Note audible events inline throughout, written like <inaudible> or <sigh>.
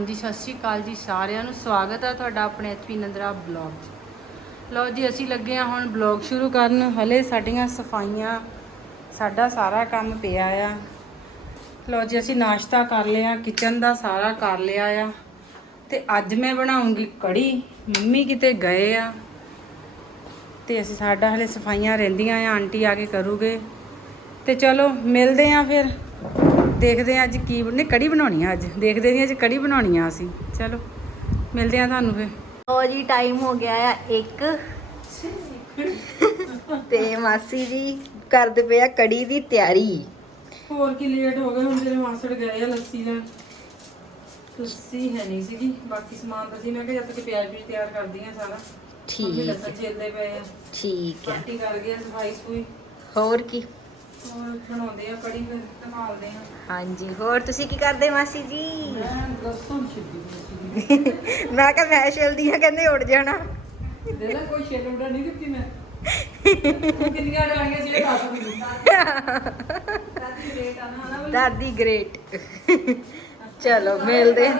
ਹਾਂਜੀ ਸਤਿ ਸ਼੍ਰੀ ਅਕਾਲ ਜੀ ਸਾਰਿਆਂ ਨੂੰ। ਸਵਾਗਤ ਹੈ ਤੁਹਾਡਾ ਆਪਣੇ ਐਚਪੀ ਨੰਦਰਾ ਬਲੌਗ 'ਚ। ਲਓ ਜੀ, ਅਸੀਂ ਲੱਗੇ ਆ ਹੁਣ ਬਲੌਗ ਸ਼ੁਰੂ ਕਰਨ। ਹਲੇ ਸਾਡੀਆਂ ਸਫਾਈਆਂ, ਸਾਡਾ ਸਾਰਾ ਕੰਮ ਪਿਆ ਆ। ਲਓ ਜੀ, ਅਸੀਂ ਨਾਸ਼ਤਾ ਕਰ ਲਿਆ, ਕਿਚਨ ਦਾ ਸਾਰਾ ਕਰ ਲਿਆ ਆ। ਤੇ ਅੱਜ ਮੈਂ ਬਣਾਉਂਗੀ ਕੜੀ। ਮੰਮੀ ਕਿਤੇ ਗਏ ਆ। ਤੇ ਅਸੀਂ ਸਾਡਾ ਹਲੇ ਸਫਾਈਆਂ ਰਹਿੰਦੀਆਂ ਆ, ਆਂਟੀ ਆ ਕੇ ਕਰੂਗੇ। ਤੇ ਚਲੋ, ਮਿਲਦੇ ਆ ਫਿਰ। ਦੇਖਦੇ ਆ ਅੱਜ ਕੀ ਨੇ ਕੜੀ ਬਣਾਉਣੀ ਆ ਅੱਜ। ਦੇਖਦੇ ਨਹੀਂ ਅੱਜ ਕੜੀ ਬਣਾਉਣੀ ਆ ਅਸੀਂ। ਚਲੋ ਮਿਲਦੇ ਆ ਤੁਹਾਨੂੰ ਫਿਰ। ਲੋ ਜੀ ਟਾਈਮ ਹੋ ਗਿਆ ਆ 1 ਤੇ ਮਾਸੀ ਜੀ ਕਰਦੇ ਪਏ ਆ ਕੜੀ ਦੀ ਤਿਆਰੀ। ਹੋਰ ਕੀ ਲੇਟ ਹੋ ਗਏ ਹੁਣ ਤੇਰੇ ਮਾਸੜ ਗਏ ਆ ਲੱਸੀ ਲੈਣ। ਲੱਸੀ ਹੈ ਨਹੀਂ ਸੀਗੀ ਬਾਕੀ ਸਮਾਨ ਤਾਂ ਸੀ। ਮੈਂ ਕਿਹਾ ਜਦ ਤੱਕ ਪਿਆਜ਼ ਵੀ ਤਿਆਰ ਕਰਦੀ ਆ ਸਾਰਾ ਠੀਕ ਠੀਕ ਲੱਸਣ ਛਿਲਦੇ ਪਏ ਆ। ਠੀਕ ਹੈ। ਆਂਟੀ ਕਰ ਗਏ ਸਫ਼ਾਈ ਸਫੂਈ। ਹੋਰ ਕੀ? ਹੋਰ ਬਣਾਉਂਦੇ ਆ ਕੜੀ ਫਿਰ ਦਿਖਾਉਂਦੇ ਆ। ਹਾਂਜੀ ਹੋਰ ਤੁਸੀਂ ਕੀ ਕਰਦੇ ਮਾਸੀ ਜੀ? ਮੈਂ <laughs> ਕਿਹਾ ਮੈਂ ਛਿਲਦੀ ਆ ਕਹਿੰਦੇ ਉੱਡ ਜਾਣਾ। ਦੇ ਲੈ ਕੋਈ ਛੇਲ ਉਡਾ ਨਹੀਂ ਦਿੱਤੀ ਮੈਂ। ਤੂੰ <laughs> ਕਿੰਨੀਆਂ ਡਾਣੀਆਂ ਸੀ ਇਹ ਦੱਸ ਮੈਨੂੰ ਦਾਦੀ ਰੇਟ ਆ ਨਾ ਹਨਾ ਦਾਦੀ ਗ੍ਰੇਟ ਚਲੋ ਮਿਲਦੇ। <laughs>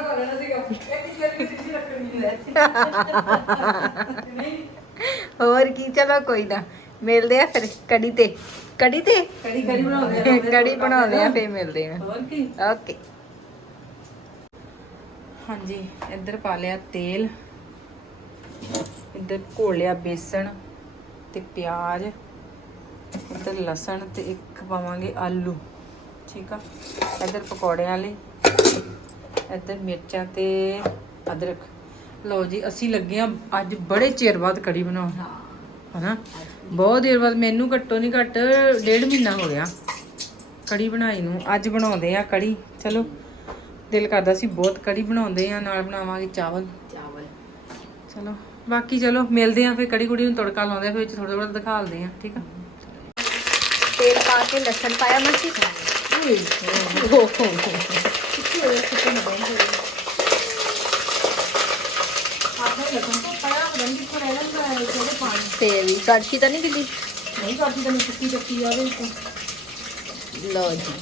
ਹੋਰ ਕੀ ਚਲੋ ਕੋਈ ਨਾ ਮਿਲਦੇ ਆ ਫਿਰ ਕੜੀ ਤੇ। ਕੜੀ ਤੇ? ਕੜੀ ਕੜੀ ਬਣਾਉਂਦੇ ਆ ਕੜੀ ਬਣਾਉਂਦੇ ਆ ਫਿਰ ਮਿਲਦੇ ਆ। ਹੋਰ ਕੀ? ਓਕੇ। ਹਾਂਜੀ ਇੱਧਰ ਪਾ ਲਿਆ ਤੇਲ ਇੱਧਰ ਘੋਲਿਆ ਬੇਸਣ ਤੇ ਪਿਆਜ਼ ਇੱਧਰ ਲਸਣ ਤੇ ਇੱਕ ਪਾਵਾਂਗੇ ਆਲੂ ਠੀਕ ਆ? ਇੱਧਰ ਪਕੌੜਿਆਂ ਵਾਲੇ ਇੱਧਰ ਮਿਰਚਾਂ ਤੇ ਅਦਰਕ। ਲਓ ਜੀ ਅਸੀਂ ਲੱਗੇ ਆ ਅੱਜ ਬੜੇ ਚਿਰ ਬਾਅਦ ਕੜੀ ਬਣਾਉਣ। ਹਨਾ? ਬਹੁਤ ਦੇਰ ਬਾਅਦ ਮੈਨੂੰ ਘੱਟੋ ਨਹੀਂ ਘੱਟ ਡੇਢ ਮਹੀਨਾ ਹੋ ਗਿਆ। ਕੜੀ ਬਣਾਈ ਨੂੰ ਅੱਜ ਬਣਾਉਂਦੇ ਆ ਕੜੀ। ਚਲੋ ਦਿਲ ਕਰਦਾ ਸੀ ਬਹੁਤ ਕੜੀ ਬਣਾਉਂਦੇ ਆ ਨਾਲ ਬਣਾਵਾਂਗੇ ਚਾਵਲ। ਚਾਵਲ। ਚਲੋ ਬਾਕੀ ਚਲੋ ਮਿਲਦੇ ਆ ਫਿਰ ਕੜੀ ਕੁੜੀ ਨੂੰ ਤੜਕਾ ਲਾਉਂਦੇ ਆ ਫਿਰ ਵਿੱਚ ਥੋੜਾ ਥੋੜਾ ਦਿਖਾਲਦੇ ਆ ਠੀਕ ਆ? ਤੇਲ ਪਾ ਕੇ ਲਸਣ ਪਾਇਆ ਮਾਸੀ। ਆਪਣੇ ਤੋਂ ਕਿੱਥੋਂ ਰਹਿ ਜਾਂਦਾ ਹੈ ਥੋੜੇ ਪਾਣੀ। ਤੇ ਵੀ ਕੜਛੀ ਤਾਂ ਨਹੀਂ ਗਿੱਲੀ ਨਹੀਂ ਕਰਦੀ ਤੈਨੂੰ ਸੁੱਕੀ ਚੱਕੀ ਆਵੇ ਵਿੱਚ ਲਓ ਜੀ।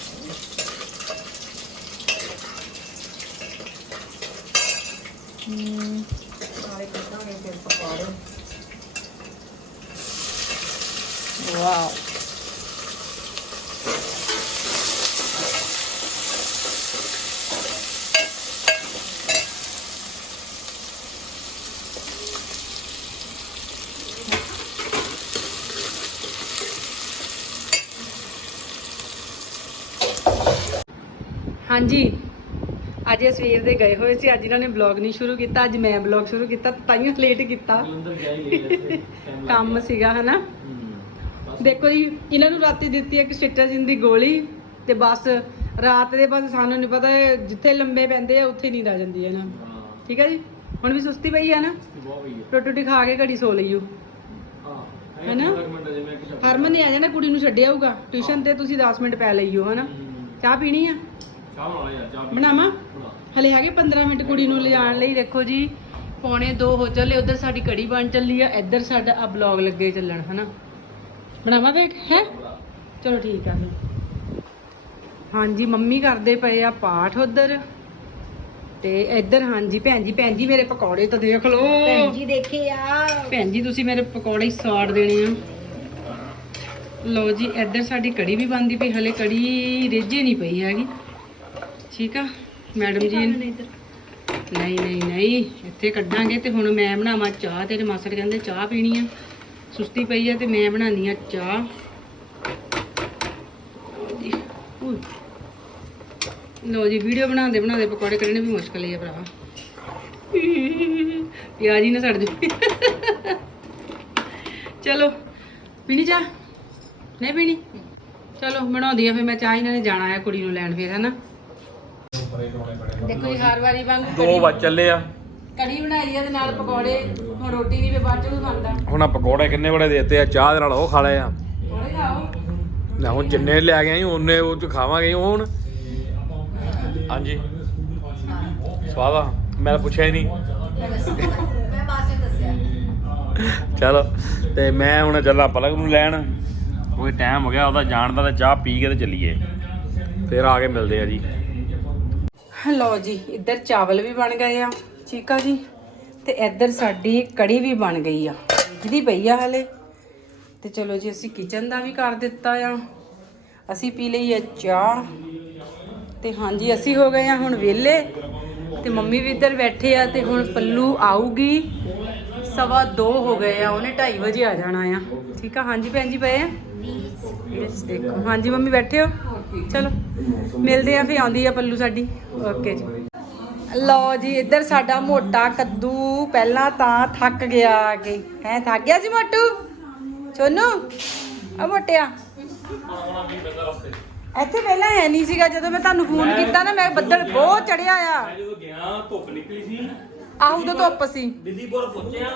ਹਮ, ਸਾਰੇ ਕੱਢਾਂਗੇ ਫਿਰ ਪਕੌੜੇ ਵਾਓ। ਹਾਂਜੀ। ਅੱਜ ਇਹ ਸਵੇਰ ਦੇ ਗਏ ਹੋਏ ਸੀ ਅੱਜ ਇਹਨਾਂ ਨੇ ਵਲੌਗ ਨਹੀਂ ਸ਼ੁਰੂ ਕੀਤਾ ਅੱਜ ਮੈਂ ਵਲੌਗ ਸ਼ੁਰੂ ਕੀਤਾ ਤਾਈਓ ਲੇਟ ਕੀਤਾ। <laughs> ਕੰਮ ਸੀਗਾ ਹਨਾ? ਦੇਖੋ ਜੀ ਇਹਨਾਂ ਨੂੰ ਰਾਤੀ ਦਿੱਤੀ ਇੱਕ ਸਿਟਰਾਜਿਨ ਦੀ ਗੋਲੀ ਤੇ ਬਸ ਰਾਤ ਦੇ ਬਸ ਸਾਨੂੰ ਨਹੀਂ ਪਤਾ ਜਿੱਥੇ ਲੰਬੇ ਪੈਂਦੇ ਆ ਉੱਥੇ ਨਹੀਂ ਰਹਿ ਜਾਂਦੀ ਇਹਨਾਂ ਨੂੰ। ਠੀਕ ਹੈ ਜੀ? ਹੁਣ ਵੀ ਸੁਸਤੀ ਪਈ ਆ ਨਾ? ਰੋਟੀ ਰੋਟੀ ਖਾ ਕੇ ਘੜੀ ਸੋ ਲਈਓ। ਹੈਨਾ? ਹਰਮਨ ਨੇ ਆ ਜਾਣਾ ਕੁੜੀ ਨੂੰ ਛੱਡਿਆ ਆਊਗਾ। ਟਿਊਸ਼ਨ ਤੇ ਤੁਸੀਂ 10 ਮਿੰਟ ਪੈ ਲਈਓ ਹਨਾ? ਚਾਹ ਪੀਣੀ ਆ? ਬਣਾਵਾਂ ਹਲੇ ਹੈਗੇ 15 ਮਿੰਟ ਕੁੜੀ ਨੂੰ ਲਿਜਾਣ ਲਈ। ਦੇਖੋ ਜੀ ਪੌਣੇ 2 ਹੋ ਚੱਲੇ ਉਧਰ ਸਾਡੀ ਕੜੀ ਬਣ ਚੱਲੀ ਆ ਇੱਧਰ ਸਾਡਾ ਆ ਬਲੌਗ ਲੱਗੇ ਚੱਲਣ ਹਨਾ? ਬਣਾਵਾਂ ਵੇਖ ਹੈ? ਚਲੋ ਠੀਕ ਆ ਫਿਰ। ਹਾਂਜੀ ਮੰਮੀ ਕਰਦੇ ਪਏ ਆ ਪਾਠ ਉਧਰ। ਤੇ ਇੱਧਰ ਹਾਂਜੀ ਭੈਣ ਜੀ ਭੈਣ ਜੀ ਮੇਰੇ ਪਕੌੜੇ ਤਾਂ ਦੇਖ ਲਓ। ਭੈਣ ਜੀ ਦੇਖੇ ਆ। ਭੈਣ ਜੀ ਤੁਸੀਂ ਮੇਰੇ ਪਕੌੜੇ ਹੀ ਸਾੜ ਦੇਣੇ ਆ। ਲਓ ਜੀ ਇੱਧਰ ਸਾਡੀ ਕੜੀ ਵੀ ਬਣਦੀ ਪਈ ਹਲੇ ਕੜੀ ਰਿੱਝੇ ਨਹੀਂ ਪਈ ਹੈਗੀ। ਠੀਕ ਆ? ਮੈਡਮ ਜੀ ਨਹੀਂ ਨਹੀਂ ਨਹੀਂ ਇੱਥੇ ਕੱਢਾਂਗੇ ਤੇ ਹੁਣ ਮੈਂ ਬਣਾਵਾਂ ਚਾਹ ਤੇਰੇ ਮਾਸੜ ਕਹਿੰਦੇ ਚਾਹ ਪੀਣੀ ਆ। ਸੁਸਤੀ ਪਈ ਆ ਤੇ ਮੈਂ ਬਣਾਉਣੀ ਆ ਚਾਹ। ਲਓ ਜੀ ਵੀਡੀਓ ਬਣਾਉਂਦੇ ਬਣਾਉਂਦੇ ਪਕੌੜੇ ਕੱਢਣੇ ਵੀ ਮੁਸ਼ਕਲ ਹੀ ਆ ਭਰਾ ਪਿਆਜ਼ ਹੀ ਨਾ ਸੜ ਜਾਵੇ। ਚਲੋ ਪੀਣੀ ਚਾਹ? ਨਹੀਂ ਪੀਣੀ? ਚਲੋ ਬਣਾਉਂਦੀ ਆ ਫਿਰ ਮੈਂ ਚਾਹ ਇਹਨਾਂ ਨੇ ਜਾਣਾ ਆ ਕੁੜੀ ਨੂੰ ਲੈਣ ਫਿਰ ਹਨਾ? ਦੇਖੋ ਜੀ ਹਰ ਵਾਰੀ ਵਾਂਗ ਦੋ ਵੱਜ ਚੱਲੇ ਆ। ਕੜੀ ਬਣਾਈ ਆ ਤੇ ਨਾਲ ਪਕੌੜੇ ਹੁਣ ਰੋਟੀ ਨਹੀਂ ਫੇ ਬਾਅਦ ਚ ਵੀ ਖਾਂਦਾ ਹੁਣ ਆ ਪਕੌੜੇ ਕਿੰਨੇ ਬੜੇ ਦੇਤੇ ਆ ਚਾਹ ਦੇ ਨਾਲ ਉਹ ਖਾ ਲਏ ਆ। ਥੋੜੇ ਖਾਓ। ਨਾ ਹੁਣ ਜਿੰਨੇ ਲੈ ਕੇ ਆਈ ਉਹਨੇ ਉਹ ਚ ਖਾਵਾਂਗੇ ਹੁਣ। ਹਾਂਜੀ। ਸਵਾਦ ਆ। ਮੈਂ ਪੁੱਛਿਆ ਹੀ ਨਹੀਂ। ਮੈਂ ਮਾਸੀ ਦੱਸਿਆ ਚਲੋ ਤੇ ਮੈਂ ਹੁਣ ਚੱਲਾਂ ਪਲਕ ਨੂੰ ਲੈਣ। ਕੋਈ ਟਾਈਮ ਹੋ ਗਿਆ ਉਹਦਾ ਜਾਣ ਦਾ ਤੇ ਚਾਹ ਪੀ ਕੇ ਤੇ ਚੱਲੀਏ। ਫਿਰ ਆ ਕੇ ਮਿਲਦੇ ਆ ਜੀ। ਲਓ ਜੀ, ਇੱਧਰ ਚਾਵਲ ਵੀ ਬਣ ਗਏ ਆ ਠੀਕ ਆ ਜੀ। ਤੇ ਇੱਧਰ ਸਾਡੀ ਕੜੀ ਵੀ ਬਣ ਗਈ ਆ ਜਿਹਦੀ ਪਈ ਆ ਹਲੇ। ਤੇ ਚਲੋ ਜੀ, ਅਸੀਂ ਕਿਚਨ ਦਾ ਵੀ ਕਰ ਦਿੱਤਾ ਆ। ਅਸੀਂ ਪੀ ਲਈ ਆ ਚਾਹ। ਤੇ ਹਾਂਜੀ, ਅਸੀਂ ਹੋ ਗਏ ਆ ਹੁਣ ਵਿਹਲੇ। ਤੇ ਮੰਮੀ ਵੀ ਇੱਧਰ ਬੈਠੇ ਆ, ਤੇ ਹੁਣ ਪੱਲੂ ਆਊਗੀ। ਸਵਾ 2 ਹੋ ਗਏ ਆ, ਉਹਨੇ 2:30 ਵਜੇ ਆ ਜਾਣਾ ਆ। ਠੀਕ ਆ, ਹਾਂਜੀ ਭੈਣ ਜੀ ਪਏ ਆ? ਦੇਖੋ। ਹਾਂਜੀ, ਮੰਮੀ ਬੈਠੇ ਹੋ? ਚਲੋ ਮਿਲਦੇ ਆ ਫੇ ਆਉਂਦੀ ਆ ਪੱਲੂ ਸਾਡੀ। ਓਕੇ ਜੀ। ਲਓ ਜੀ ਇੱਧਰ ਸਾਡਾ ਮੋਟਾ ਕੱਦੂ ਪਹਿਲਾਂ ਤਾਂ ਥੱਕ ਗਿਆ ਆ ਕੇ ਹੈ ਥੱਕ ਗਿਆ ਸੀ ਮੋਟੂ? ਚੋਨੂ? ਆ ਮੋਟਿਆ। ਇੱਥੇ ਪਹਿਲਾਂ ਹੈ ਨਹੀਂ ਸੀਗਾ ਜਦੋਂ ਮੈਂ ਤੁਹਾਨੂੰ ਫੋਨ ਕੀਤਾ ਨਾ ਮੈਂ ਬੱਦਲ ਬਹੁਤ ਚੜਿਆ ਆ। ਜਦੋਂ ਗਿਆ ਧੁੱਪ ਨਿਕਲੀ ਸੀ। ਆਹ ਉਦੋਂ ਧੁੱਪ ਸੀ। ਦਿੱਲੀਪੁਰ ਪਹੁੰਚਿਆ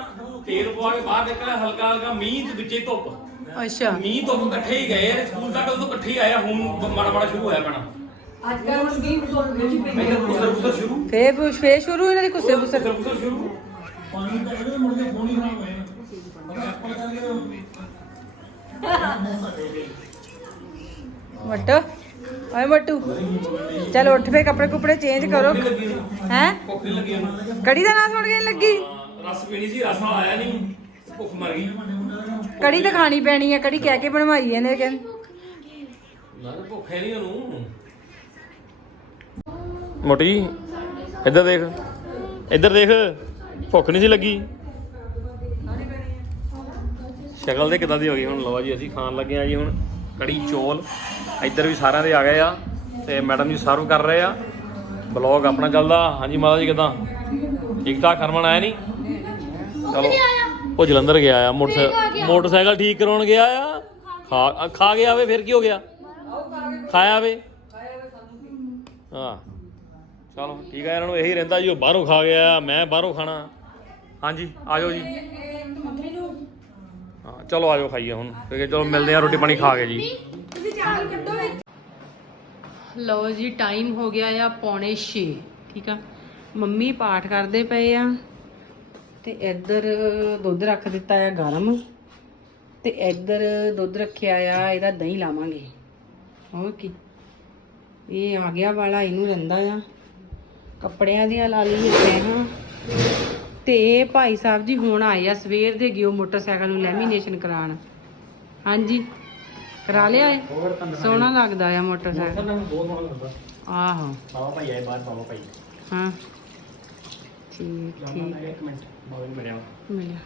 ਤੇਲ ਪਵਾ ਕੇ ਬਾਹਰ ਨਿਕਲਿਆ ਹਲਕਾ ਹਲਕਾ ਮੀਂਹ ਤੇ ਵਿੱਚੇ ਧੁੱਪ। ਅੱਛਾ। ਮੀਂਹ ਧੁੱਪ ਇਕੱਠੇ ਹੀ ਗਏ ਆ, ਸਕੂਲ ਤੱਕ ਉਦੋਂ ਇਕੱਠੇ ਹੀ ਆਇਆ ਹੁਣ ਮਾੜਾ ਮਾੜਾ ਸ਼ੁਰੂ ਹੋਇਆ ਪੈਣਾ ਅੱਜ ਕੱਲ ਮੀਂਹ ਮੈਂ ਕਿਹਾ ਕੁਸਰ ਕੁਸਰ ਸ਼ੁਰੂ? ਫੇਰ ਫੇਰ ਸ਼ੁਰੂ ਇਹਨਾਂ ਦੀ ਕੁੱਸੇ ਕੁਸਰ? ਬੁਸਰ ਕੁਸਰ ਸ਼ੁਰੂ? ਮਟੂ ਓਏ ਮਟੂ ਚਲ ਉੱਠ ਫੇ ਕੱਪੜੇ ਕੁਪੜੇ ਚੇਂਜ ਕਰੋ। ਹੈ? ਭੁੱਖ ਨਹੀਂ ਲੱਗੀ ਉਹਨੂੰ ਕੜੀ ਦਾ ਨਾਂ ਸੁਣ ਕੇ ਨੀ ਲੱਗੀ? ਹਾਂ, ਰਸ ਪੀਣੀ ਸੀ ਰਸ ਨਾਲ ਆਇਆ ਨਹੀਂ ਭੁੱਖ ਮਰ ਗਈ। ਕੜੀ ਤਾਂ ਖਾਣੀ ਪੈਣੀ ਹੈ ਕੜੀ ਕਹਿ ਕੇ ਬਣਵਾਈ ਇਹਨੇ ਕਹਿੰਦੇ। ਨਾ ਤਾਂ ਭੁੱਖ ਹੈ ਨਹੀਂ ਉਹਨੂੰ। ਮੋਟੀ ਇੱਧਰ ਦੇਖ। ਇੱਧਰ ਦੇਖ ਭੁੱਖ ਨਹੀਂ ਸੀ ਲੱਗੀ। ਸ਼ਕਲ ਦੇ ਕਿਦਾਂ ਦੀ ਹੋ ਗਈ ਹੁਣ ਲਵਾ ਜੀ ਅਸੀਂ ਖਾਣ ਲੱਗੇ ਆ ਜੀ ਹੁਣ ਕੜੀ ਚੋਲ। ਇੱਧਰ ਵੀ ਸਾਰਿਆਂ ਦੇ ਆ ਗਏ ਆ ਤੇ ਮੈਡਮ ਜੀ ਸਰਵ ਕਰ ਰਹੇ ਆ। ਬਲੌਗ ਆਪਣਾ ਚੱਲਦਾ। ਹਾਂਜੀ ਮਾਤਾ ਜੀ ਕਿਦਾਂ? ਠੀਕ ਠਾਕ ਹਰਮਨ ਆਇਆ ਨਹੀਂ ਚਲੋ। ਉਹ ਜਲੰਧਰ ਗਿਆ ਆ ਮੋਟਰਸਾਈਕਲ ਮੋਟਰਸਾਈਕਲ ਠੀਕ ਕਰਾਉਣ ਗਿਆ ਆ। ਖਾ ਖਾ ਗਿਆ। ਵੇ ਫਿਰ ਕੀ ਹੋ ਗਿਆ? ਖਾਇਆ ਵੇ? ਹਾਂ। ਚਲੋ ਠੀਕ ਹੈ ਇਹਨਾਂ ਨੂੰ ਇਹੀ ਰਹਿੰਦਾ ਜੀ ਉਹ ਬਾਹਰੋਂ ਖਾ ਗਿਆ ਮੈਂ ਬਾਹਰੋਂ ਖਾਣਾ। ਹਾਂਜੀ ਆ ਜਾਓ ਜੀ। ਹਾਂ ਚਲੋ ਆ ਜਾਓ ਖਾਈਏ ਹੁਣ। ਠੀਕ ਹੈ ਚਲੋ ਮਿਲਦੇ ਆ ਰੋਟੀ ਪਾਣੀ ਖਾ ਕੇ ਜੀ। ਲਓ ਜੀ ਟਾਈਮ ਹੋ ਗਿਆ ਆ ਪੌਣੇ 6 ਠੀਕ ਆ? ਮੰਮੀ ਪਾਠ ਕਰਦੇ ਪਏ ਆ। ਤੇ ਇੱਧਰ ਦੁੱਧ ਰੱਖ ਦਿੱਤਾ ਆ ਗਰਮ ਤੇ ਇੱਧਰ ਦੁੱਧ ਰੱਖਿਆ ਆ ਇਹਦਾ ਦਹੀਂ ਲਾਵਾਂਗੇ। ਹੋਰ ਕੀ। ਇਹ ਆ ਗਿਆ ਵਾਲਾ ਇਹਨੂੰ ਰਹਿੰਦਾ ਆ। ਕੱਪੜਿਆਂ ਦੀਆਂ ਲਾ ਲਈਏ ਤੈਹਾਂ ਤੇ ਭਾਈ ਸਾਹਿਬ ਜੀ ਹੁਣ ਆਏ ਆ ਸਵੇਰ ਦੇ ਗਿਓ ਮੋਟਰਸਾਈਕਲ ਨੂੰ ਲੈਮੀਨੇਸ਼ਨ ਕਰਾਉਣ। ਹਾਂਜੀ ਕਰਾ ਲਿਆ ਏ ਸੋਹਣਾ ਲੱਗਦਾ ਆ ਮੋਟਰਸਾਈਕਲ। ਆਹੋ। ਬਾਬਾ ਭਾਈ ਆਏ ਬਾਹਰ ਬਾਬਾ ਭਾਈ। ਹਾਂ। ਠੀਕ ਠੀਕ। ਇੱਕ ਮਿੰਟ ਬਾਬਾ ਜੀ ਮਿਲਿਆ। ਮਿਲਿਆ।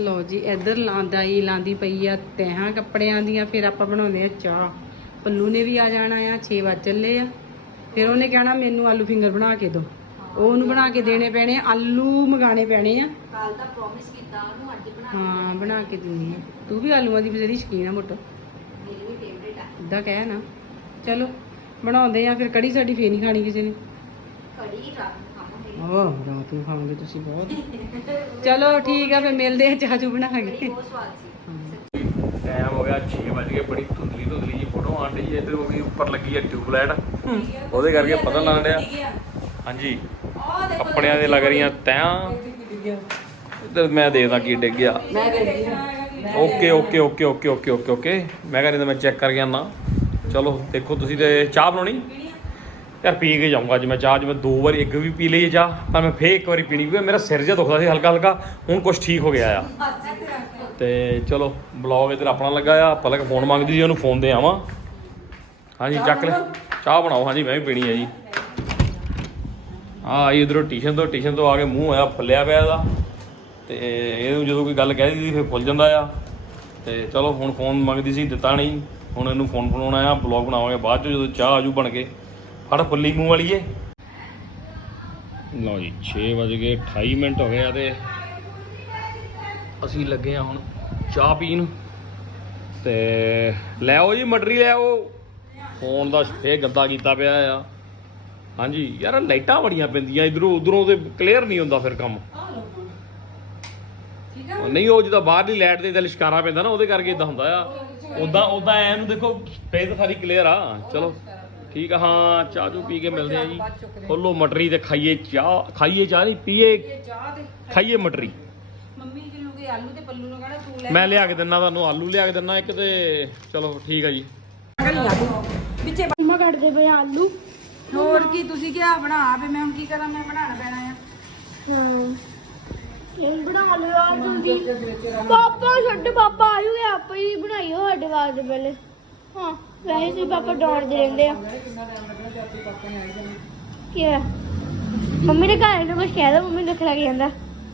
ਲਓ ਜੀ ਇੱਧਰ ਲਾਂਦਾ ਹੀ ਲਾਂਦੀ ਪਈ ਆ ਤਹਾਂ ਕੱਪੜਿਆਂ ਦੀਆਂ ਫਿਰ ਆਪਾਂ ਬਣਾਉਂਦੇ ਆ ਚਾਹ। ਪੱਲੂ ਨੇ ਵੀ ਆ ਜਾਣਾ ਆ 6 ਵਜ ਚੱਲੇ ਆ। ਫਿਰ ਉਹਨੇ ਕਹਿਣਾ ਮੈਨੂੰ ਆਲੂ ਫਿੰਗਰ ਬਣਾ ਕੇ ਦਿਓ। ਉਹ ਉਹਨੂੰ ਬਣਾ ਕੇ ਦੇਣੇ ਪੈਣੇ ਆ, ਆਲੂ ਮੰਗਾਣੇ ਪੈਣੇ ਆ। ਕੱਲ ਦਾ ਪ੍ਰੋਮਿਸ ਕੀਤਾ ਉਹਨੂੰ ਅੱਜ ਬਣਾ ਹਾਂ ਬਣਾ ਕੇ ਦਿੰਦੀ ਆ। ਤੂੰ ਵੀ ਆਲੂਆਂ ਦੀ ਬਜ਼ਰੀ ਸ਼ਕੀਨ ਆ ਮੋਟੋ। ਮੇਰੀ ਵੀ ਫੇਵਰੇਟ ਆ। ਇਦਾਂ ਕਹਿ ਨਾ। ਚਲੋ ਬਣਾਉਂਦੇ ਆ ਫਿਰ ਕੜੀ ਸਾਡੀ ਫੇਰ ਨਹੀਂ ਖਾਣੀ ਕਿਸੇ ਨੇ। ਕੜੀ ਰਾਤ ਆਹ ਰਾਤ ਨੂੰ ਖਾਵਾਂਗੇ ਤੁਸੀਂ ਬਹੁਤ। ਚਲੋ ਠੀਕ ਆ ਫਿਰ ਮਿਲਦੇ ਆ ਚਾਚੂ ਬਣਾ ਕੇ ਬਹੁਤ ਸਵਾਦ ਸੀ। ਟਾਈਮ ਹੋ ਗਿਆ 6 ਵਜ ਕੇ ਬੜੀ ਧੁੰਦਲੀ ਧੁੰਦਲੀ ਜੀ ਫੋਟੋ ਆਣ ਰਹੀ ਹੈ ਇੱਧਰ ਹੋ ਗਈ ਉੱਪਰ ਲੱਗੀ ਹੈ ਟਿਊਬਲਾਈਟ। ਉਹਦੇ ਕਰਕੇ ਪਤਾ ਲੱਗ ਰਿਹਾ। ਹਾਂਜੀ। ਕੱਪੜਿਆਂ ਦੇ ਲੱਗ ਰਹੀਆਂ ਤੈਂ ਇੱਧਰ ਮੈਂ ਦੇਖਦਾ ਕੀ ਡਿੱਗ ਗਿਆ। ਮੈਂ ਦੇਖਦੀ okay okay okay okay okay okay okay. ਮੈਂ ਕਹਿੰਦਾ ਮੈਂ ਚੈੱਕ ਕਰ ਗਿਆ ਨਾ। ਚਲੋ ਦੇਖੋ ਤੁਸੀਂ ਤੇ ਚਾਹ ਬਣਾਉਣੀ? ਯਾਰ ਪੀ ਕੇ ਜਾਊਂਗਾ ਅੱਜ ਮੈਂ ਚਾਹ, ਅੱਜ ਮੈਂ ਦੋ ਵਾਰੀ ਇੱਕ ਵੀ ਪੀ ਲਈ ਚਾਹ ਪਰ ਮੈਂ ਫੇਰ ਇੱਕ ਵਾਰੀ ਪੀਣੀ, ਕਿਉਂਕਿ ਮੇਰਾ ਸਿਰ ਜਿਹਾ ਦੁਖਦਾ ਸੀ ਹਲਕਾ ਹਲਕਾ, ਹੁਣ ਕੁਝ ਠੀਕ ਹੋ ਗਿਆ ਆ। ਤੇ ਚਲੋ ਬਲੌਗ ਇਧਰ ਆਪਣਾ ਲੱਗਾ ਆ, ਪਲਕ ਫੋਨ ਮੰਗਦੀ ਸੀ, ਉਹਨੂੰ ਫੋਨ ਦੇ ਆਵਾਂ। ਹਾਂਜੀ, ਚੱਕ ਲੈ। ਚਾਹ ਬਣਾਓ, ਹਾਂਜੀ, ਮੈਂ ਵੀ ਪੀਣੀ ਹੈ ਜੀ। ਆ ਆਈ ਇਧਰੋਂ ਟਿਸ਼ਨ ਤੋਂ ਟਿਸ਼ਨ ਤੋਂ ਆ ਕੇ ਮੂੰਹ ਆਇਆ, ਫੁੱਲਿਆ ਪਿਆ ਇਹਦਾ। ਤੇ ਇਹਨੂੰ ਜਦੋਂ ਕੋਈ ਗੱਲ ਕਹਿ ਦਿੱਤੀ ਫਿਰ ਫੁੱਲ ਜਾਂਦਾ ਆ। ਤੇ ਚਲੋ, ਹੁਣ ਫੋਨ ਮੰਗਦੀ ਸੀ, ਦਿੱਤਾ ਨਹੀਂ। ਹੁਣ ਇਹਨੂੰ ਫੋਨ ਬਣਾਉਣਾ ਆ ਬਲੌਗ ਬਣਾਵਾਂਗੇ ਬਾਅਦ ਚ, ਜਦੋਂ ਚਾਹ ਆਜੂ ਬਣ ਕੇ। ਫੜ ਫੁੱਲੀ ਮੂੰਹ ਵਾਲੀਏ ਲਓ ਜੀ 6 ਵਜ 28 ਮਿੰਟ ਹੋ ਗਏ ਆ ਤੇ ਅਸੀਂ ਲੱਗੇ ਆ ਹੁਣ ਚਾਹ ਪੀਣ। ਤੇ ਲੈ ਆਓ ਜੀ, ਮਟਰੀ ਲੈ ਆਓ। ਫੋਨ ਦਾ ਫੇਰ ਗੱਦਾ ਕੀਤਾ ਪਿਆ ਆ। ਹਾਂਜੀ, ਯਾਰ ਲਾਈਟਾਂ ਬੜੀਆਂ ਪੈਂਦੀਆਂ, ਇਧਰੋਂ ਉਧਰੋਂ ਤੇ ਕਲੀਅਰ ਨਹੀਂ ਹੁੰਦਾ ਫਿਰ ਕੰਮ। ਨਹੀਂ, ਉਹ ਜਿਹਦਾ ਬਾਹਰਲੀ ਲਾਈਟ ਦੇ ਤੇ ਲਿਸ਼ਕਾਰਾ ਪੈਂਦਾ ਨਾ, ਉਹਦੇ ਕਰਕੇ ਇਦਾਂ ਹੁੰਦਾ ਆ। ਉਦਾਂ ਉਦਾਂ ਐ ਨੂੰ ਦੇਖੋ, ਫੇਰ ਸਾਰੀ ਕਲੀਅਰ ਆ। ਚਲੋ। ਠੀਕ ਆ ਹਾਂ ਚਾਹ ਚੂ ਪੀ ਕੇ ਮਿਲਦੇ ਆ ਜੀ। ਖੋਲੋ ਮਟਰੀ ਤੇ ਖਾਈਏ ਚਾਹ ਖਾਈਏ ਚਾਹ ਨਹੀਂ ਪੀਏ ਖਾਈਏ। ਮਟਰੀ। ਮੰਮੀ ਕਿਲੂਗੇ ਆਲੂ ਤੇ ਪੱਲੂ ਨੂੰ ਕਹਿਣਾ ਤੂੰ ਲੈ। ਮੈਂ ਲਿਆ ਕੇ ਦਿੰਨਾ ਤੁਹਾਨੂੰ ਆਲੂ ਲਿਆ ਕੇ ਦਿੰਨਾ ਇੱਕ ਤੇ ਚਲੋ ਠੀਕ ਆ ਜੀ। ਵਿੱਚੇ ਮੰਮਾ ਕੱਟਦੇ ਪਏ ਆਲੂ। ਹੋਰ ਕੀ ਤੁਸੀਂ ਕਿਹਾ ਬਣਾ ਆਪੇ ਮੈਂ ਹੁਣ ਕੀ ਕਰਾਂ ਮੈਂ ਬਣਾਉਣਾ ਪੈਣਾ ਆ। ਇਹ ਬਣਾ ਲਿਆ ਜਲਦੀ ਪਾਪਾ ਛੱਡ ਪਾਪਾ ਆਯੂ ਹੈ ਆਪੇ ਹੀ ਬਣਾਈਓ ਸਾਡੇ ਵਾਸਤੇ ਪਹਿਲੇ। ਹਾਂ। ਵੈਸੇ ਵੀ ਪਾਪਾ ਡਾਂਟਦੇ ਰਹਿੰਦੇ ਆ। ਕੀ ਹੈ ਮੰਮੀ ਨੇ ਘਰ ਨੂੰ ਕੁਝ ਕਹਿ ਦੋ ਮੰਮੀ ਦੁੱਖ ਲੱਗ ਜਾਂਦਾ।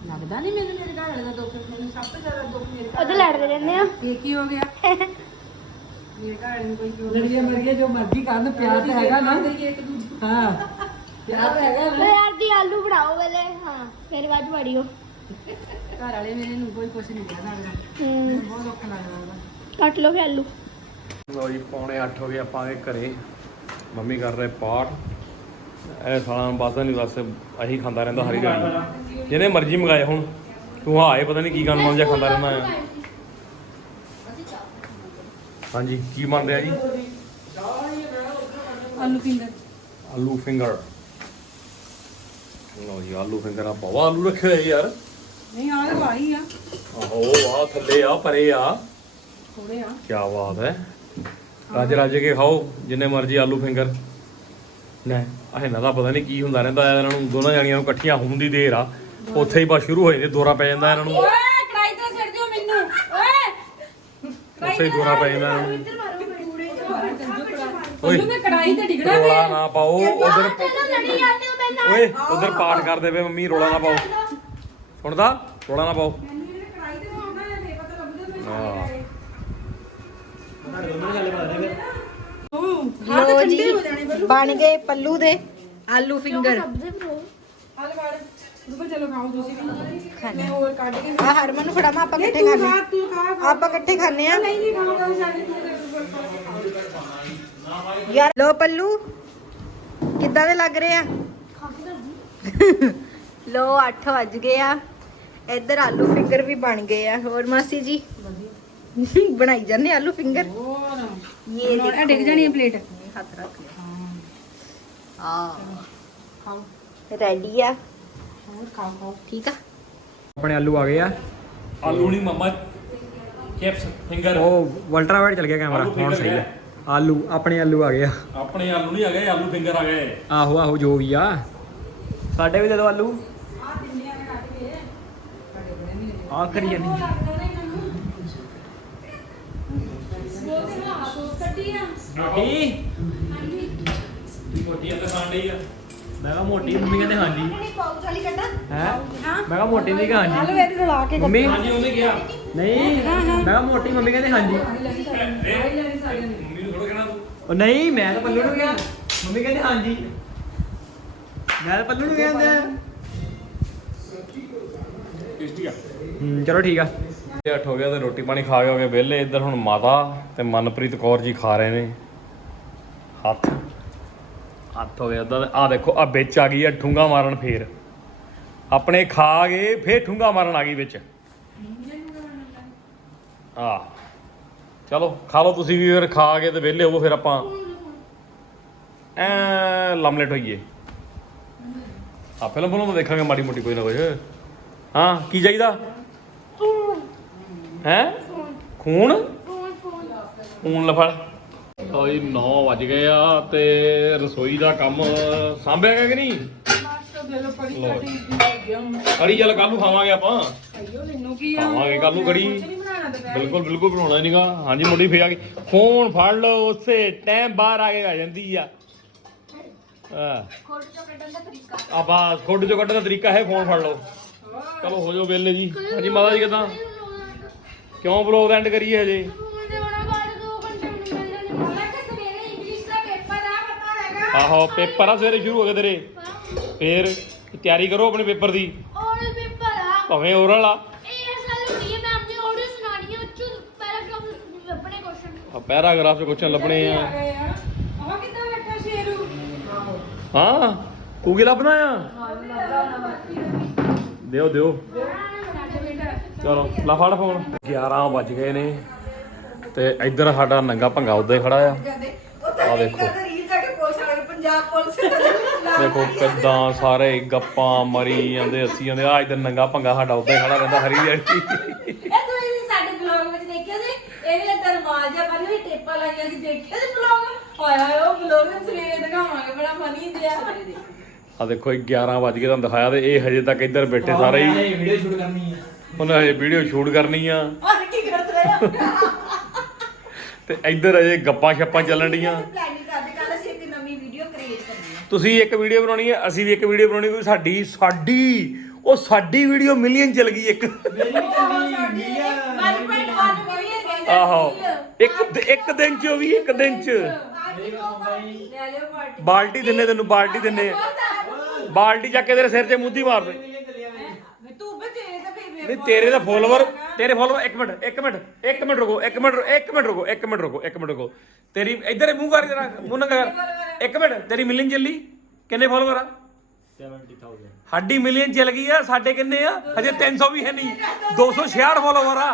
ਲੱਗਦਾ ਨਹੀਂ ਮੈਨੂੰ ਮੇਰੇ ਘਰ ਵਾਲੇ ਦਾ ਦੁੱਖ ਮੈਨੂੰ ਸਭ ਤੋਂ ਜ਼ਿਆਦਾ ਦੁੱਖ ਮੇਰੇ ਘਰ ਉਹ ਤਾਂ ਲੜਦੇ ਰਹਿੰਦੇ ਆ। ਇਹ ਕੀ ਹੋ ਗਿਆ? ਮੇਰੇ ਘਰ ਵਾਲੇ ਨੂੰ ਕੋਈ ਕਿਉਂ ਲੜੀਏ ਮਰੀਏ ਜੋ ਮਰਜ਼ੀ ਕਰਨ ਪਿਆਰ ਤਾਂ ਹੈਗਾ ਨਾ। ਹਾਂ ਪਿਆਰ ਤਾਂ ਹੈਗਾ ਮੈਂ ਯਾਰ ਦੀ ਆਲੂ ਬਣਾਓ ਪਹਿਲੇ ਹਾਂ ਫਿਰ ਬਾਅਦ ਵੜੀਓ ਘਰ ਵਾਲੇ ਮੇਰੇ ਨੂੰ ਕੋਈ ਕੁਝ ਨਹੀਂ ਕਹਿ ਸਕਦਾ। ਹੂੰ। ਮੈਨੂੰ ਬਹੁਤ ਦੁੱਖ ਲੱਗਦਾ ਉਹਦਾ। ਕੱਟ ਲਓ ਫਿਰ ਆਲੂ। ਲੋ ਜੀ ਪੌਣੇ 8 ਹੋ ਗਏ ਆਪਾਂ ਆ ਗਏ ਘਰੇ। ਮੰਮੀ ਕਰ ਰਹੇ ਪਾਠ। ਇਹ ਸਾਲਾਂ ਨੂੰ ਬਸ ਨਹੀਂ ਬਸ ਅਹੀ ਖਾਂਦਾ ਰਹਿੰਦਾ ਹਰੀ ਦਿਹਾੜੀ ਜਿਹਨੇ ਮਰਜ਼ੀ ਮੰਗਾਏ ਹੁਣ। ਤੂੰ ਹਾਏ ਪਤਾ ਨਹੀਂ ਕੀ ਗੰਦ ਮੰਨ ਜਾ ਖਾਂਦਾ ਰਹਿੰਦਾ ਆ। ਹਾਂਜੀ ਕੀ ਬਣ ਰਿਹਾ ਜੀ? ਆਲੂ ਫਿੰਗਰ। ਆਲੂ ਫਿੰਗਰ। ਲੋ ਜੀ ਆਲੂ ਫਿੰਗਰ ਆ ਬਹੁਤ ਆਲੂ ਰੱਖੇ ਹੋਏ ਯਾਰ। ਨਹੀਂ ਆਹ ਵਾਹੀ ਆ। ਆਹੋ ਵਾਹ ਥੱਲੇ ਆ ਪਰੇ ਆ। ਥੋੜੇ ਆ। ਕੀ ਬਾਤ ਹੈ। ਰੱਜ ਰੱਜ ਕੇ ਖਾਓ ਜਿੰਨੇ ਮਰਜ਼ੀ ਆਲੂ ਫਿੰਗਰ। ਲੈ ਆਹ ਇਹਨਾਂ ਦਾ ਪਤਾ ਨਹੀਂ ਕੀ ਹੁੰਦਾ ਰਹਿੰਦਾ ਇਹਨਾਂ ਨੂੰ ਦੋਨਾਂ ਜਾਣੀਆਂ ਨੂੰ ਇਕੱਠੀਆਂ ਹੋਣ ਦੀ ਦੇਰ ਆ। ਉੱਥੇ ਹੀ ਬਸ ਸ਼ੁਰੂ ਹੋ ਜਾਂਦੇ ਦੋਰਾ ਪੈ ਜਾਂਦਾ ਇਹਨਾਂ ਨੂੰ। ਓਏ ਕੜਾਈ ਤੇ ਛੱਡ ਦਿਓ ਮੈਨੂੰ ਓਏ। ਉੱਥੇ ਹੀ ਦੋਰਾ ਪੈ ਜਾਂਦਾ ਇਹਨਾਂ ਨੂੰ। ਓਏ। ਕੜਾਈ ਤੇ ਡਿਗਣਾ ਰੋਲਾ ਨਾ ਪਾਓ ਉਧਰ ਲੜੀ ਜਾਂਦੇ ਹੋ ਮੈਂ ਨਾਲ। ਓਏ ਉਧਰ ਪਾਠ ਕਰਦੇ ਪਏ ਮੰਮੀ ਰੋਲਾ ਨਾ ਪਾਓ। ਸੁਣਦਾ? ਰੋਲਾ ਨਾ ਪਾਓ। ਲੋ ਜੀ ਬਣ ਗਏ ਪੱਲੂ ਦੇ ਆਲੂ ਫਿੰਗਰ। ਸਬਜ਼ੀ ਬਣਾਓ? ਹਲ ਵੜ ਰੁਕੋ ਚਲੋ ਖਾਓ ਤੁਸੀਂ ਵੀ। ਮੈਂ ਹੋਰ ਕੱਢ ਕੇ ਆ ਹਰਮਨ ਨੂੰ ਫੜਾਵਾਂ ਆਪਾਂ ਇਕੱਠੇ ਖਾਣੇ ਖਾ ਤੂੰ ਖਾ ਆਪਾਂ ਇਕੱਠੇ ਖਾਣੇ ਆ। ਨਹੀਂ ਨਹੀਂ ਖਾਣਾ ਸਾਡੇ ਯਾਰ ਲੋ ਪੱਲੂ ਕਿੱਦਾਂ ਦੇ ਲੱਗ ਰਹੇ ਆ? ਲੋ 8 ਵੱਜ ਗਏ ਆ। ਇੱਧਰ ਆਲੂ ਫਿੰਗਰ ਵੀ ਬਣ ਗਏ ਆ। ਹੋਰ ਮਾਸੀ ਜੀ? <laughs> ਬਣਾਈ ਜਾਂਦੇ ਆਲੂ ਫਿੰਗਰ। ਹੋਰ। ਇਹ ਇਹ ਡਿੱਗ ਜਾਣੀ ਹੈ ਪਲੇਟ। ਹੱਥ ਰੱਖ ਲਿਆ। ਆ ਖਾਓ। ਰੈਡੀ ਆ। ਹੋਰ ਖਾਓ ਖਾਓ। ਠੀਕ ਆ। ਆਪਣੇ ਆਲੂ ਆ ਗਏ ਆ। ਆਲੂ ਨਹੀਂ ਮਮਾ ਚਿਪਸ ਫਿੰਗਰ। ਉਹ ਅਲਟਰਾਵਾਈਟ ਚਲ ਗਿਆ ਕੈਮਰਾ ਆਲੂ ਹੁਣ finger ਸਹੀ ਹੈ। ਆ ਆਲੂ ਆਪਣੇ ਆਲੂ ਆ ਗਏ ਆ। ਆਪਣੇ ਆਲੂ ਨਹੀਂ ਆ ਗਏ ਆਲੂ ਫਿੰਗਰ ਆ ਗਏ। ਆਹੋ ਆਹੋ ਜੋ ਵੀ ਆ। ਸਾਡੇ ਵੀ ਦੇ ਦਿਓ ਆਲੂ। ਆ ਕਰੀ ਜਾਨੀ ਮੋਟੀ ਮੋਟੀ ਅੰਦਰ ਖਾਣ ਡਈ ਆ। ਮੈਂ ਕਿਹਾ ਮੋਟੀ ਮੰਮੀ ਕਹਿੰਦੇ ਹਾਂਜੀ ਪਾਉਚ ਵਾਲੀ ਕੱਢਾ। ਹੈ? ਮੈਂ ਕਿਹਾ ਮੋਟੀ ਨਹੀਂ ਕਹਾਂ ਹਾਂਜੀ ਇਹਦੀ ਰਲਾ ਕੇ ਮੰਮੀ? ਹਾਂਜੀ ਉਹਨੇ ਕਿਹਾ। ਨਹੀਂ। ਮੈਂ ਕਿਹਾ ਮੋਟੀ ਮੰਮੀ ਕਹਿੰਦੇ ਹਾਂਜੀ ਮੰਮੀ ਨੂੰ ਥੋੜਾ ਕਹਿਣਾ ਤੂੰ। ਉਹ ਨਹੀਂ ਮੈਂ ਤਾਂ ਪੱਲੂ ਨੂੰ ਕਿਹਾ। ਮੰਮੀ ਕਹਿੰਦੇ ਹਾਂਜੀ। ਮੈਂ ਤਾਂ ਪੱਲੂ ਨੂੰ ਕਹਿੰਦਾ ਟੇਸਟੀ ਆ। ਹੂੰ ਚਲੋ ਠੀਕ ਆ। ਇਹ ਅੱਠ ਹੋ ਗਿਆ ਤੇ ਰੋਟੀ ਪਾਣੀ ਖਾ ਕੇ ਹੋ ਗਏ ਵਿਹਲੇ। ਇੱਧਰ ਹੁਣ ਮਾਤਾ ਤੇ ਮਨਪ੍ਰੀਤ ਕੌਰ ਜੀ ਖਾ ਰਹੇ ਨੇ। ਹੱਥ। ਹੱਥ ਹੋ ਗਿਆ ਅੱਧਾ ਆ ਦੇਖੋ ਆ ਵਿੱਚ ਆ ਗਈ ਆ ਠੁੰਗਾ ਮਾਰਨ ਫੇਰ। ਆਪਣੇ ਖਾ ਗਏ, ਫੇਰ ਠੁੰਗਾ ਮਾਰਨ ਆ ਗਈ ਵਿੱਚ। ਆ ਚਲੋ, ਖਾ ਲਓ ਤੁਸੀਂ ਵੀ, ਫਿਰ ਖਾ ਕੇ ਤੇ ਵਿਹਲੇ ਹੋਵੋ, ਫਿਰ ਆਪਾਂ ਐ ਲਮਲੇਟ ਹੋਈਏ ਆ ਫਿਲਮ ਫਿਲਮ ਦੇਖਾਂਗੇ ਮਾੜੀ ਮੋਟੀ ਕੋਈ ਨਾ ਕੁਝ ਹਾਂ, ਕੀ ਚਾਹੀਦਾ? ਹੈ? ਖੂਨ? ਖੂਨ ਲਫੜ। ਲਓ ਜੀ 9 ਵੱਜ ਗਏ ਆ ਤੇ ਰਸੋਈ ਦਾ ਕੰਮ ਸਾਂਭਿਆ ਗਿਆ ਕਿ ਨਹੀਂ? ਕੜੀ ਚੱਲ ਕੱਲ ਨੂੰ ਖਾਵਾਂਗੇ ਆਪਾਂ। ਖਾਵਾਂਗੇ ਕੱਲ ਨੂੰ ਕੜੀ। ਤੇ ਬਿਲਕੁਲ ਬਿਲਕੁਲ ਬਣਾਉਣਾ ਨਹੀਂਗਾ ਹਾਂਜੀ ਮੁੰਡੀ ਫੇਰ ਆ ਗਈ। ਫੋਨ ਫੜ ਲਓ ਉਸੇ ਟਾਈਮ ਬਾਹਰ ਆ ਕੇ ਆ ਜਾਂਦੀ ਆ। ਆ ਖੋਟ ਚੋਂ ਕੱਢਣ ਦਾ ਤਰੀਕਾ ਆ ਬਸ ਖੁੱਡ ਚੋਂ ਕੱਢਣ ਦਾ ਤਰੀਕਾ ਹੈ ਫੋਨ ਫੜ ਲਓ। ਚਲੋ ਹੋ ਜਾਓ ਵੇਲੇ ਜੀ। ਹਾਂਜੀ ਮਾਤਾ ਜੀ ਕਿਦਾਂ? ਕਿਉਂ ਬਲੌਗ ਐਂਡ ਕਰੀਏ ਹਜੇ? ਆਹੋ ਪੇਪਰ ਆ ਸਵੇਰੇ ਸ਼ੁਰੂ ਹੋ ਗਏ ਤੇਰੇ। ਫੇਰ ਤਿਆਰੀ ਕਰੋ ਆਪਣੇ ਪੇਪਰ ਦੀ। ਔਰ ਪੇਪਰ ਆ। ਭਾਵੇਂ ਓਰਲ ਆ। ਇਹ ਸਾਲ ਹੁੰਦੀ ਹੈ ਮੈਂ ਆਪਣੀ ਆਡੀਓ ਸੁਣਾਣੀ ਹੈ ਉੱਚੋਂ ਪੈਰਾਗ੍ਰਾਫ ਲੱਭਣੇ ਕੁਐਸਚਨ ਆ ਪੈਰਾਗ੍ਰਾਫ 'ਚ ਕੁਐਸਚਨ ਲੱਭਣੇ ਆ। ਆਹ ਕਿੱਦਾਂ ਬੈਠਾ ਸ਼ੇਰੂ? ਹਾਂ ਤੂੰ ਕੀ ਲੱਭਣਾ ਆ? ਦਿਓ ਦਿਓ। ਚਲੋ ਲਾ ਫੜ ਫੋਨ 11 ਵੱਜ ਗਏ ਨੇ। ਤੇ ਇੱਧਰ ਸਾਡਾ ਨੰਗਾ ਭੰਗਾ ਉੱਦਾਂ ਖੜਾ ਆ। ਆ ਦੇਖੋ। ਦੇਖੋ ਕਿੱਦਾਂ ਸਾਰੇ ਗੱਪਾਂ ਮਰੀ ਜਾਂਦੇ ਅਸੀਂ ਜਾਂਦੇ। ਆ ਇੱਧਰ ਨੰਗਾ ਭੰਗਾ ਸਾਡਾ ਉੱਦਾਂ ਖੜਾ ਰਹਿੰਦਾ ਹਰੀ ਜਿਹੜੀ ਇਹ ਤੁਸੀਂ ਸਾਡੇ ਬਲੌਗ ਵਿੱਚ ਦੇਖਿਆ ਸੀ ਇਹ ਵੀ ਦਰਵਾਜ਼ਾ ਪਰ ਵੀ ਟੇਪਾਂ ਲਾਈਆਂ ਸੀ। ਦੇਖਿਆ ਸੀ ਬਲੌਗ ਆਇਆ ਹੋਇਆ ਉਹ ਬਲੌਗ ਸਵੇਰੇ ਦਿਖਾਵਾਂਗੇ ਬੜਾ ਫਨੀ ਜਿਹਾ। ਆ ਦੇਖੋ ਇਹ 11 ਵਜ ਗਏ ਤੁਹਾਨੂੰ ਦਿਖਾਇਆ ਤੇ ਇਹ ਹਜੇ ਤੱਕ ਇੱਧਰ ਬੈਠੇ ਸਾਰੇ ਹੀ। ਵੀਡੀਓ ਸ਼ੂਟ ਕਰਨੀ ਹੈ ਉਹਨਾਂ ਹਜੇ ਵੀਡੀਓ ਸ਼ੂਟ ਕਰਨੀ ਆ। ਔਰ ਕੀ ਕਰਦੇ ਰਹੇ ਤੇ ਇੱਧਰ ਅਜੇ ਗੱਪਾਂ ਛੱਪਾਂ ਚੱਲਣ ਡੀਆਂ ਪਲੈਨਿੰਗ ਕਰਦੇ ਕੱਲ ਅਸੀਂ ਇੱਕ ਨਵੀਂ ਵੀਡੀਓ ਕ੍ਰੀਏਟ ਕਰਨੀ ਹੈ। ਤੁਸੀਂ ਇੱਕ ਵੀਡੀਓ ਬਣਾਉਣੀ ਹੈ ਅਸੀਂ ਵੀ ਇੱਕ ਵੀਡੀਓ ਬਣਾਉਣੀ ਕੋਈ ਸਾਡੀ ਸਾਡੀ ਉਹ ਸਾਡੀ ਵੀਡੀਓ ਮਿਲੀਅਨ ਚੱਲ ਗਈ ਇੱਕ। ਮੇਰੀ ਵੀ ਚੱਲਦੀ ਮਿਲੀਅਨ 1.1 ਮਿਲੀਅਨ ਗਾਇਸ ਆਹੋ ਇੱਕ ਇੱਕ ਦਿਨ ਚ ਉਹ ਵੀ ਇੱਕ ਦਿਨ ਚ। ਲੈ ਲਿਓ ਪਾਰਟੀ ਬਾਲਟੀ ਦਿੰਨੇ ਤੈਨੂੰ ਬਾਲਟੀ ਦਿੰਨੇ। ਬਾਲਟੀ ਚੱਕ ਕੇ ਤੇਰੇ ਸਿਰ 'ਚ ਮੁੱਦੀ ਮਾਰ ਦੇ ਮਿਲੀਅਨ ਚੱਲਿਆ ਮੇਰੀ ਮੈਂ ਤੂੰ ਬਚੇ ਤਾਂ ਫੇਰ ਨਹੀਂ ਤੇਰੇ ਦਾ ਫੋਲੋਵਰ ਤੇਰੇ ਫੋਲੋਵਰ ਇੱਕ ਮਿੰਟ ਇੱਕ ਮਿੰਟ ਇੱਕ ਮਿੰਟ ਰੁਕੋ ਇੱਕ ਮਿੰਟ ਇੱਕ ਮਿੰਟ ਰੁਕੋ ਇੱਕ ਮਿੰਟ ਰੁਕੋ ਇੱਕ ਮਿੰਟ ਰੁਕੋ। ਤੇਰੀ ਇੱਧਰ ਮੂੰਹ ਕਰ ਜਰਾ ਮੂੰਹ ਨਾ ਕਰ। ਇੱਕ ਮਿੰਟ ਤੇਰੀ ਮਿਲਿੰਗ ਚੱਲੀ? ਕਿੰਨੇ ਫੋਲੋਵਰ ਆ? 70000 ਸਾਡੀ ਮਿਲੀਅਨ ਚੱਲ ਗਈ ਆ ਸਾਡੇ ਕਿੰਨੇ ਆ? ਹਜੇ 300 ਵੀ ਹੈ ਨਹੀਂ। 266 ਫੋਲੋਵਰ ਆ।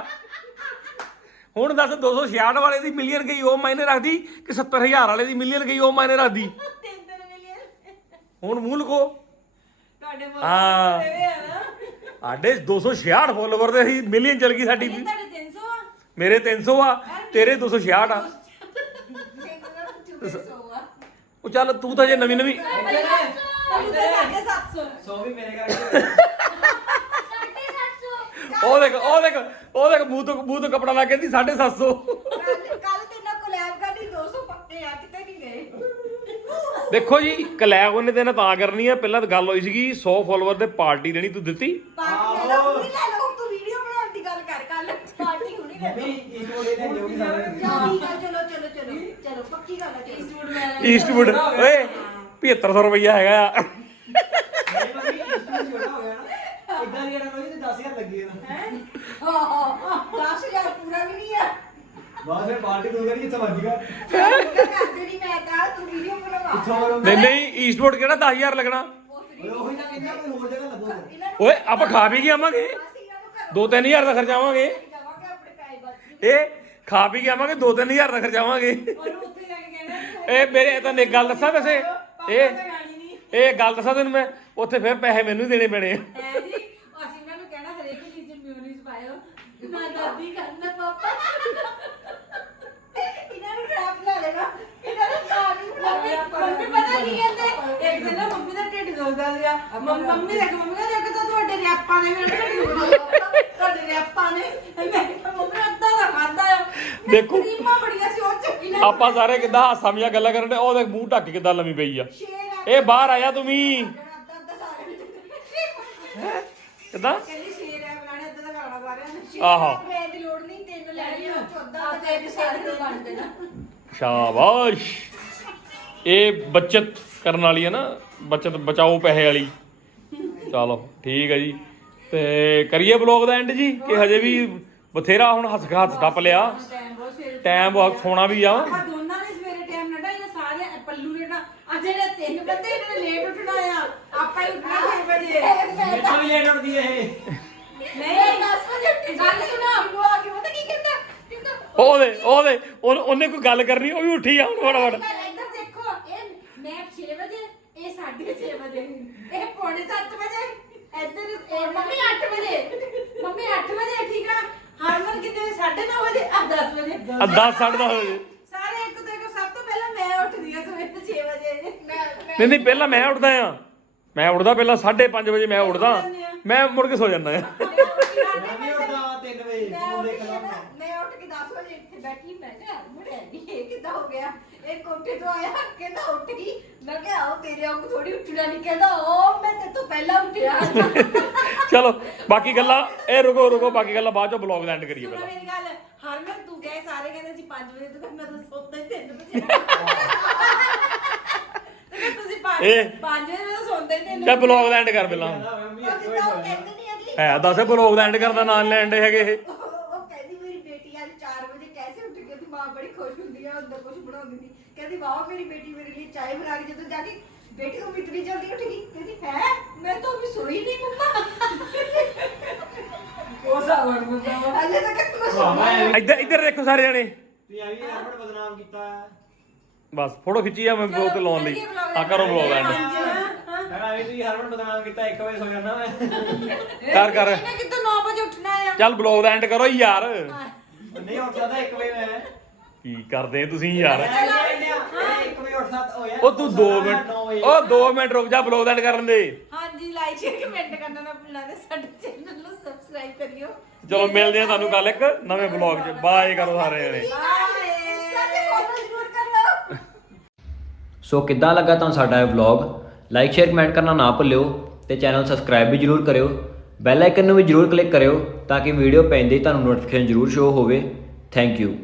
ਹੁਣ ਦੱਸ 266 ਵਾਲੇ ਦੀ ਮਿਲੀਅਨ ਗਈ ਉਹ ਮਾਇਨੇ ਰੱਖਦੀ ਕਿ 70000 ਵਾਲੇ ਦੀ ਮਿਲੀਅਨ ਗਈ ਉਹ ਮਾਇਨੇ ਰੱਖਦੀ? 3 ਮਿਲੀਅਨ। ਹੁਣ ਮੂੰਹ ਲਗੋ ਤੁਹਾਡੇ ਹਾਂ। ਤੇਰੇ ਆ? ਨਾ ਸਾਡੇ 266 ਫੋਲੋਵਰ ਦੇ ਅਸੀਂ ਮਿਲੀਅਨ ਚੱਲ ਗਈ ਸਾਡੀ ਵੀ ਤੁਹਾਡੇ 300 ਆ। ਮੇਰੇ 300 ਆ ਤੇਰੇ 266 ਆ ਤੇਰੇ 300 ਆ। ਉਹ ਚੱਲ ਤੂੰ ਤਾਂ ਜੇ ਨਵੀਂ ਨਵੀਂ ਤੂੰ ਤਾਂ ਸਾਡੇ 700 ਸੋ ਵੀ ਮੇਰੇ ਕਰਕੇ ਉਹ ਦੇਖ ਉਹ ਦੇਖ ਉਹ ਦੇਖ ਮੂੰਹ ਤੋਂ ਮੂੰਹ ਤੋਂ ਕਪੜਾ ਲਾ ਕੇ ਕਹਿੰਦੀ 750 ਕੱਲ ਤੇ ਨਾ ਕੋਲੈਬ ਕਰਨੀ 200 ਪੱਕੇ ਆ ਕਿਤੇ ਨਹੀਂ ਗਏ। ਦੇਖੋ ਜੀ ਕਲੈਬ ਉਹਨੇ ਤੇ ਨਾ ਤਾਂ ਕਰਨੀ ਆ ਪਹਿਲਾਂ ਤਾਂ ਗੱਲ ਹੋਈ ਸੀਗੀ 100 ਫੋਲੋਵਰ ਤੇ ਪਾਰਟੀ ਦੇਣੀ ਤੂੰ ਦਿੱਤੀ। ਪਾਰਟੀ ਲੈ ਲਓ ਹੁਣੀ ਲੈ ਲਓ ਤੂੰ ਵੀਡੀਓ ਬਣਾਉਣ ਦੀ ਗੱਲ ਕਰ ਕੱਲ ਪਾਰਟੀ ਹੁਣੀ ਲੈ ਲਓ ਠੀਕ ਆ ਚਲੋ ਚਲੋ ਚਲੋ ਚਲੋ ਪੱਕੀ ਗੱਲ ਹੈ ਈਸਟਵੁੱਡ ਮੈਂ ਈਸਟਵੁੱਡ ਓਏ 7500 ਰੁਪਈਆ ਹੈਗਾ ਆ। ਇਦਾਂ ਦੀ ਜਿਹੜਾ ਕੋਈ ਤੇ 10000 ਲੱਗੀ ਨਾ ਹਾਂ? ਹਾਂ 10000 ਪੂਰਾ ਵੀ ਨਹੀਂ ਆ। ਬਾਅਦ ਵਿੱਚ ਪਾਰਟੀ ਦੋ ਕਰੀ ਜਿੱਥੇ ਮਰਜੀਗਾ ਕਰ। ਦੇਣੀ ਮੈਂ ਤਾਂ ਤੂੰ ਵੀਡੀਓ ਬਣਵਾ ਇੱਥੋਂ ਮਰੋ ਨਹੀਂ ਨਹੀਂ ਈਸਟਵੁੱਡ ਕਿਹੜਾ 10000 ਲੱਗਣਾ? ਓਏ ਉਹੀ ਤਾਂ ਕਹਿੰਦਾ ਕੋਈ ਹੋਰ ਜਗ੍ਹਾ ਲੱਗੂਗਾ ਇਹਨਾਂ ਨੂੰ ਓਏ ਆਪਾਂ ਖਾ ਪੀ ਕੇ ਆਵਾਂਗੇ। ਅਸੀਂ ਇਹਨਾਂ ਨੂੰ ਘਰ 2-3000 ਦਾ ਖਰਚਾਵਾਂਗੇ ਜਾਵਾਂਗੇ ਆਪਣੇ ਪੈਸੇ ਬਚ ਇਹ ਖਾ ਪੀ ਕੇ ਆਵਾਂਗੇ 2-3000 ਦਾ ਖਰਚਾਵਾਂਗੇ ਉਹਨੂੰ ਉੱਥੇ ਜਾ ਕੇ ਕਹਿਣਾ ਇਹ ਮੇਰੇ ਤਾਂ ਇੱਕ ਗੱਲ ਦੱਸਾਂ ਵੈਸੇ। ਇਹ ਗਾਣੀ ਨਹੀਂ। ਇਹ ਗੱਲ ਦੱਸਾਂ ਤੈਨੂੰ ਮੈਂ। ਉੱਥੇ ਫਿਰ ਪੈਸੇ ਮੈਨੂੰ ਹੀ ਦੇਣੇ ਪੈਣੇ ਆ। ਹੈ ਜੀ ਅਸੀਂ ਇਹਨਾਂ ਨੂੰ ਕਹਿਣਾ ਹਰੇਕ ਚੀਜ਼ 'ਚ ਮਿਊਨਿਸ ਪਾਇਓ। ਨਾ ਦਾਦੀ ਕਰਨਾ ਪਾਪਾ। ਇਹਨਾਂ ਨੂੰ ਰੈਪ ਲੈ ਲੈਣਾ? ਇਹਨਾਂ ਨੂੰ ਸਾਰੀ ਮੰਮੀ ਮੰਮੀ ਪਤਾ ਕੀ ਕਹਿੰਦੇ? ਇੱਕ ਦਿਨ ਨਾ ਮੰਮੀ ਦਾ ਢਿੱਡ ਦੁਖਦਾ ਸੀਗਾ। ਮੰਮ- ਮੰਮੀ ਦੇਖ ਮੰਮੀ ਕਹਿੰਦੇ ਇੱਕ ਤਾਂ ਤੁਹਾਡੇ ਰੈਪਾਂ ਨੇ ਮੇਰਾ ਢਿੱਡ ਦੁਖਦਾ ਤੁਹਾਡੇ ਰੈਪਾਂ ਨੇ। ਮੈਂ ਕਿਹਾ, ਮੰਮੀ ਅੱਧਾ ਦਾ ਖਾਦਾ ਆ। ਦੇਖੋ। ਕਰੀਮਾਂ ਬੜੀਆਂ ਸੀ ਉਹ ਚੱਕੀ ਨੇ ਆਪਾਂ ਸਾਰੇ ਕਿੱਦਾਂ ਹਾਸਾ ਮੀਆਂ ਗੱਲਾਂ ਕਰਨ ਦੇ ਉਹਦੇ ਮੂੰਹ ਢੱਕ ਕੇ ਕਿੱਦਾਂ ਲੰਮੀ ਪਈ ਆ। ਸ਼ੇਰ ਆ ਇਹ ਬਾਹਰ ਆਇਆ ਤੂੰ ਵੀ। ਅੱਧਾ ਅੱਧਾ ਕਿੱਦਾਂ? ਕਹਿੰਦੀ ਸਾਰਿਆਂ ਨੇ। ਆਹੋ। ਮੈਂ ਦੀ ਲੋੜ ਨਹੀਂ ਤੈਨੂੰ ਲੈ ਲਈ ਚੌਦਾ ਦਾ ਤੇ ਸਾਰੇ ਨੂੰ ਬਣ ਦੇਣਾ ਸ਼ਾਬਾਸ਼। ਇਹ ਬਚਤ ਕਰਨ ਵਾਲੀ ਹੈ ਨਾ ਬਚਤ ਬਚਾਓ ਪੈਸੇ ਵਾਲੀ। ਚਲੋ ਠੀਕ ਹੈ ਜੀ। ਤੇ ਕਰੀਏ ਬਲੌਗ ਦਾ ਐਂਡ ਜੀ ਕਿ ਹਜੇ ਵੀ ਬਥੇਰਾ ਹੁਣ ਹੱਸ ਹੱਥ ਟੱਪ ਲਿਆ। ਟਾਈਮ ਬਹੁਤ ਸਵੇਰੇ ਟਾਈਮ ਬਹੁਤ ਸੋਣਾ ਵੀ ਆ। ਆਪਾਂ ਦੋਨਾਂ ਨੇ ਸਵੇਰੇ ਟਾਈਮ ਨਾ ਇਹ ਸਾਰੇ ਪੱਲੂ ਨੇ ਨਾ ਅੱਜ ਜਿਹੜੇ ਤਿੰਨ ਬੰਦੇ ਇਹਨਾਂ ਨੇ ਲੇਟ ਉੱਠਣਾ ਆ। ਆਪਾਂ ਹੀ ਉੱਠਣਾ 6 ਵਜੇ। ਵੀ ਲੈਣ ਉੱਠਦੀ ਇਹ। ਨਹੀਂ। 10 ਵਜੇ ਉੱਠੀ ਗੱਲ ਸੁਣਾ। ਉਹ ਆ ਕੇ ਪਤਾ ਕੀ ਕਹਿੰਦਾ? ਕਹਿੰਦਾ ਉਹਦੇ ਉਹਦੇ ਉਹਨ- ਉਹਨੇ ਕੋਈ ਗੱਲ ਕਰਨੀ ਉਹ ਵੀ ਉੱਠੀ ਆ ਹੁਣ ਫਟਾਫਟ। ਪਹਿਲਾਂ ਇੱਧਰ ਦੇਖੋ ਇਹ ਮੈਂ 6 ਵਜੇ ਇਹ 6:30 ਵਜੇ ਇਹ ਪੌਣੇ 7 ਵਜੇ ਇੱਧਰ ਇਹ ਮੰਮੀ 8 ਵਜੇ ਮੰਮੀ 8 ਵਜੇ ਠੀਕ ਆ? ਹਰਮਨ ਕਿਤੇ 9:30 ਵਜੇ? ਆ 10 ਵਜੇ। ਆ 10 10:30 ਵਜੇ। ਸਾਰੇ ਇੱਕ ਤੋਂ ਇੱਕ ਸਭ ਤੋਂ ਪਹਿਲਾਂ ਮੈਂ ਉੱਠਦੀ ਆ ਸਵੇਰੇ 6 ਵਜੇ। ਮੈਂ ਨਹੀਂ ਨਹੀਂ ਪਹਿਲਾਂ ਮੈਂ ਉੱਠਦਾ ਆ। ਮੈਂ ਉੱਠਦਾ ਪਹਿਲਾਂ 5:30 ਵਜੇ ਮੈਂ ਉੱਠਦਾ। ਮੈਂ ਮੁੜ ਕੇ ਸੋ ਜਾਂਦਾ ਆ ਮੈਂ ਵੀ ਉੱਠਦਾ 3 ਵਜੇ ਮੈਂ ਫੋਨ ਉੱਠ ਦੇਖ ਕੇ ਲਾ ਨਾ ਮੈਂ ਉੱਠ ਕੇ 10 ਵਜੇ ਇੱਥੇ ਬੈਠੀ ਮੈਂ ਕਿਹਾ ਮੁੜਿਆ ਨਹੀਂ ਇਹ ਕਿੱਦਾਂ ਹੋ ਗਿਆ। ਇਹ ਕੋਠੇ ਤੋਂ ਆਇਆ ਕਹਿੰਦਾ ਉੱਠ ਗਈ ਮੈਂ ਕਿਹਾ ਆਓ ਤੇਰੇ ਵਾਂਗ ਥੋੜੀ ਉੱਠਣਾ ਨਹੀਂ ਕਹਿੰਦਾ ਓ ਮੈਂ ਤੇ ਤੋਂ ਪਹਿਲਾਂ ਉੱਠਿਆ ਚਲੋ ਬਾਕੀ ਗੱਲਾਂ ਇਹ ਰੁਕੋ ਰੁਕੋ ਬਾਕੀ ਗੱਲਾਂ ਬਾਅਦ ਚੋਂ ਬਲੌਗ ਦਾ ਐਂਡ ਕਰੀਏ ਸੁਣਾ ਪਹਿਲਾਂ। ਮੇਰੀ ਗੱਲ ਹਰਮਨ ਤੂੰ ਕਹੇ ਸਾਰੇ ਕਹਿੰਦੇ ਸੀ 5 ਵਜੇ ਤੂੰ ਕਹਿੰਦਾ ਮੈਂ ਤਾਂ ਸੁੱਤਾ ਹੀ 3 ਵਜੇ। ਤੇ ਕਹਿੰਦਾ ਤੁਸੀਂ 5 ਇਹ- 5 ਵਜੇ ਮੈਂ ਤਾਂ ਸੌਂਦਾ ਹੀ 3 ਤੇ ਬਲੌਗ ਦਾ ਐਂਡ ਕਰ ਪਹਿਲਾਂ। ਮੰਮੀ ਇੱਥੇ ਜਿੱਦਾਂ ਉਹ ਹੋਇਆ। ਕਹਿੰਦੇ ਨਹੀਂ ਹੈਗੀ। ਹੈ ਦੱਸ ਬਲੌਗ ਦਾ ਐਂਡ ਕਰਦਾ ਨਾਲ ਲੈਣ ਦੇ ਹੈਗੇ ਇਹ ਉਹ ਉਹ ਕਹਿੰਦੀ ਮੇਰੀ ਬੇਟੀ ਅੱਜ 4 ਵਜੇ ਕੈਸੇ ਉੱਠ ਗਈ ਉਹਦੀ ਮਾਂ ਬੜੀ ਖੁਸ਼ ਹੁੰਦੀ ਹੈ ਅੰਦਰ ਕੁਝ ਵਾਹ ਮੇਰੀ ਬੇਟੀ ਮੇਰੇ ਲਈ ਚਾय ਬਣਾ ਕੇ ਜਦੋਂ ਜਾ ਕੇ ਬੇਟੀ ਤੂੰ ਇਤਨੀ ਜਲਦੀ ਉੱਠ ਗਈ ਕਹਿੰਦੀ ਹੈ ਮੈਂ ਤਾਂ ਅਭੀ ਸੋਈ ਨਹੀਂ ਮੰਮਾ। ਉਹ ਸਾਵਣ ਮੰਮਾ ਅਜੇ ਤੱਕ ਤੂੰ ਵਾਹ, ਮੈਂ ਵੀ- ਇੱਧਰ ਇੱਧਰ ਦੇਖੋ ਸਾਰੇ ਜਣੇ। ਤੂੰ ਆ ਵੀ ਬਦਨਾਮ ਕੀਤਾ ਬਸ ਫੋਟੋ ਖਿੱਚੀ ਆ ਮੈਂ ਬਲੌਗ ਤੇ ਲਾਉਣ ਲਈ। ਆ ਕਰੋ ਬਲੌਗ ਐਂਡ। ਮੈਂ ਵੀ ਤੂੰ ਹਰਮਨ ਬਦਨਾਮ ਕੀਤਾ 1 ਵਜੇ ਸੋ ਜਾਣਾ ਮੈਂ। ਕਰ ਕਰ। ਇਹਨੇ ਕਿਤੋਂ 9 ਵਜੇ ਉੱਠਣਾ ਆ? ਚੱਲ ਬਲੌਗ ਦਾ ਐਂਡ ਕਰੋ ਯਾਰ। ਨਹੀਂ ਉੱਠ ਸਕਦਾ 1 ਵਜੇ ਮੈਂ। ਕੀ ਕਰਦੇ ਤੁਸੀਂ ਯਾਰ? ਹਾਂ। 1 ਵਜੇ ਉੱਠ 7 ਹੋਇਆ ਉਹ ਤੂੰ 2 ਮਿੰਟ ਉਹ 2 ਮਿੰਟ ਰੁਕ ਜਾ ਬਲੌਗ ਐਡ ਕਰਨ ਦੇ। ਹਾਂਜੀ ਲਾਈਕ ਸ਼ੇਅਰ ਕਮੈਂਟ ਕਰਨਾ ਨਾ ਭੁੱਲਣਾ ਤੇ ਸਾਡੇ ਚੈਨਲ ਨੂੰ ਸਬਸਕ੍ਰਾਈਬ ਕਰਿਓ। ਚਲੋ ਮਿਲਦੇ ਆ ਤੁਹਾਨੂੰ ਕੱਲ ਇੱਕ ਨਵੇਂ ਬਲੌਗ 'ਚ। ਬਾਏ ਕਰੋ ਸਾਰੇ ਜਣੇ ਸੋ ਕਿੱਦਾਂ ਲੱਗਾ ਤੁਹਾਨੂੰ ਸਾਡਾ ਇਹ ਵਲੌਗ ਲਾਈਕ ਸ਼ੇਅਰ ਕਮੈਂਟ ਕਰਨਾ ਨਾ ਭੁੱਲਿਓ ਤੇ ਚੈਨਲ ਸਬਸਕ੍ਰਾਈਬ ਵੀ ਜਰੂਰ ਕਰਿਓ। ਬੈਲ ਆਈਕਨ ਨੂੰ ਵੀ ਜਰੂਰ ਕਲਿੱਕ ਕਰਿਓ ਤਾਂ ਕਿ ਵੀਡੀਓ ਪੈਂਦੇ ਹੀ ਤੁਹਾਨੂੰ ਨੋਟੀਫਿਕੇਸ਼ਨ ਜਰੂਰ ਸ਼ੋ ਹੋਵੇ। Thank you